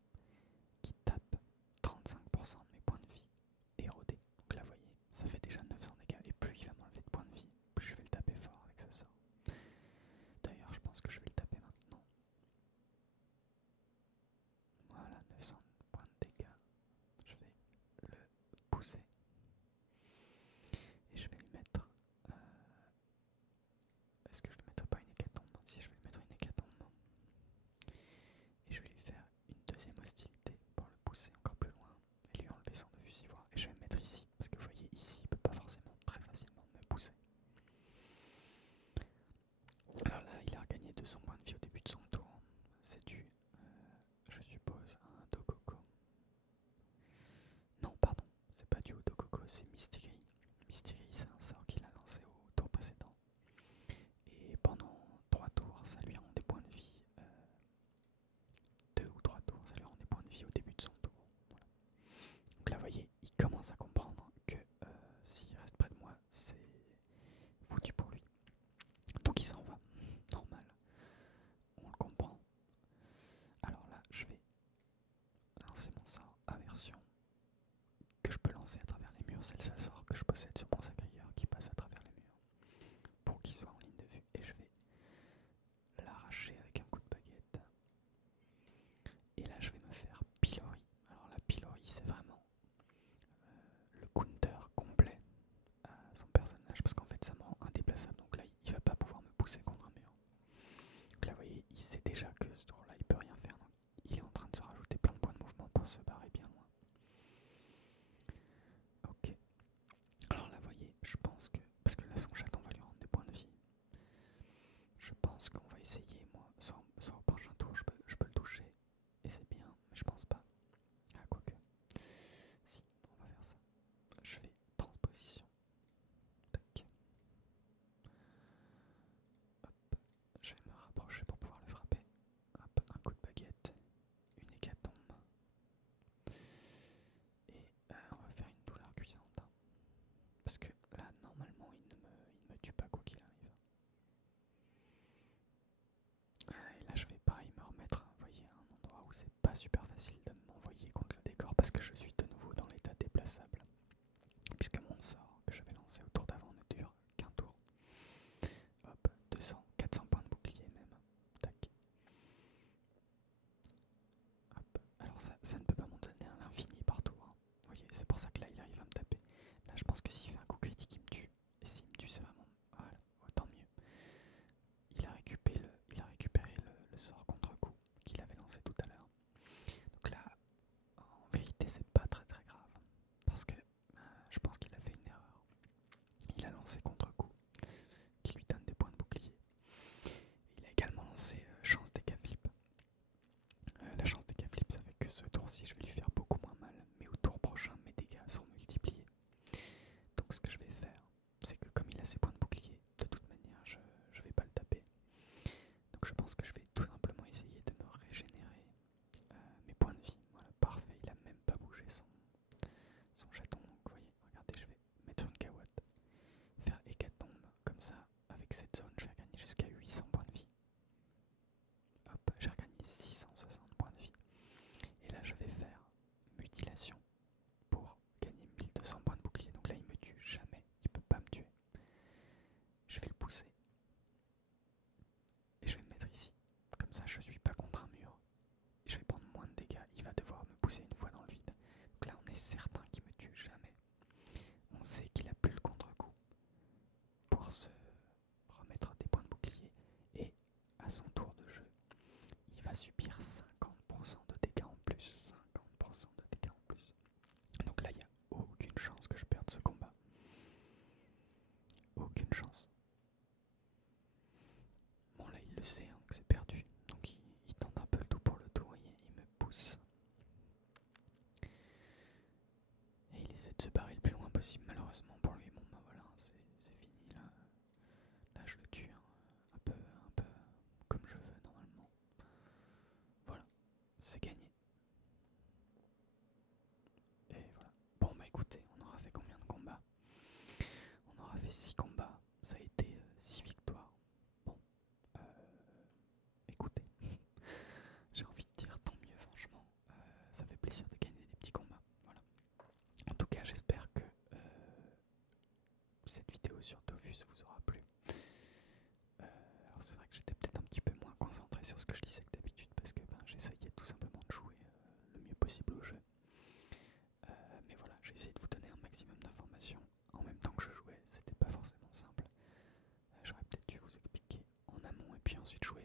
qui tape 35% de mes points de vie érodés. Donc là vous voyez, ça fait déjà 900 dégâts et plus il va m'enlever de points de vie, plus je vais le taper fort avec ce sort. pense qu'on va essayer, moi, soit au prochain tour je peux le toucher, et c'est bien, mais je pense pas. Ah, quoique. Si, on va faire ça. Je fais transposition. Tac. Hop. Je vais me rapprocher pour pouvoir le frapper. Hop, un coup de baguette. Une hécatombe. Et on va faire une douleur cuisante. Parce que là, normalement, il me tue pas quoi qu'il arrive. Et là, je vais pareil me remettre, vous voyez, à un endroit où c'est pas super facile de m'envoyer contre le décor parce que je suis de nouveau dans l'état déplaçable. Puisque mon sort que j'avais lancé au tour d'avant ne dure qu'un tour. Hop, 200, 400 points de bouclier même. Tac. Hop. Alors ça ne peut pas m'en donner à l'infini par tour. Hein. Vous voyez, c'est pour ça que là il arrive à me taper. Là je pense que s'il fait un coup critique il me tue. Et s'il me tue c'est vraiment... Voilà, tant mieux. Il a récupéré le sort contre-coup qu'il avait lancé tout à l'heure. Donc là, en vérité c'est pas très très grave. Parce que je pense qu'il a fait une erreur. Il a lancé contre-coup qui lui donne des points de bouclier. Il a également lancé chance dégâts flip. La chance dégâts flip, ça fait que ce tour-ci je vais lui faire beaucoup moins mal, mais au tour prochain mes dégâts seront multipliés. Donc ce que je vais faire, c'est que comme il a ses points de bouclier, de toute manière je vais pas le taper. Donc je pense que je vais tout simplement essayer de me régénérer mes points de vie. Voilà, parfait, il a même pas bougé son chaton. Donc vous voyez, regardez, je vais mettre une cahuète, faire hécatombe, comme ça, avec cette zone je vais gagner jusqu'à 800 points de vie. Hop, j'ai regagné 660 points de vie. Et là je vais faire mutilation pour gagner 1200 points de bouclier. Donc là il me tue jamais, il peut pas me tuer. Je vais le pousser. Et je vais me mettre ici. Comme ça je suis pas contre un mur. Et je vais prendre moins de dégâts. Il va devoir me pousser une fois dans le vide. Donc là on est certain qu'il me tue jamais. On sait qu'il a plus le contre-coup pour se remettre des points de bouclier. Et à son tour de jeu, il va subir 50% de dégâts en plus. 50% de dégâts en plus. Donc là, il n'y a aucune chance que je perde ce combat. Aucune chance. Bon, là, il le sait hein, que c'est perdu. Donc il tente un peu le tout pour le tout. Et il me pousse. Et il essaie de se barrer le plus loin possible. Malheureusement pour lui, bon, bah voilà, c'est fini. Là, je le tue hein, un peu comme je veux normalement. Voilà, c'est gagné. Et voilà. Bon, bah écoutez, on aura fait combien de combats? On aura fait 6 combats. Ça a été 6 victoires. Bon, écoutez, j'ai envie de dire tant mieux, franchement. Ça fait plaisir de gagner des petits combats. Voilà. En tout cas, j'espère que cette vidéo sur Dofus vous aura plu. Alors c'est vrai que j'étais peut-être un petit peu moins concentré sur ce que je disais que d'habitude parce que j'essayais tout simplement de jouer le mieux possible au jeu. Mais voilà, j'ai essayé de vous donner un maximum d'informations en même temps que je jouais, c'était pas forcément simple. J'aurais peut-être dû vous expliquer en amont et puis ensuite jouer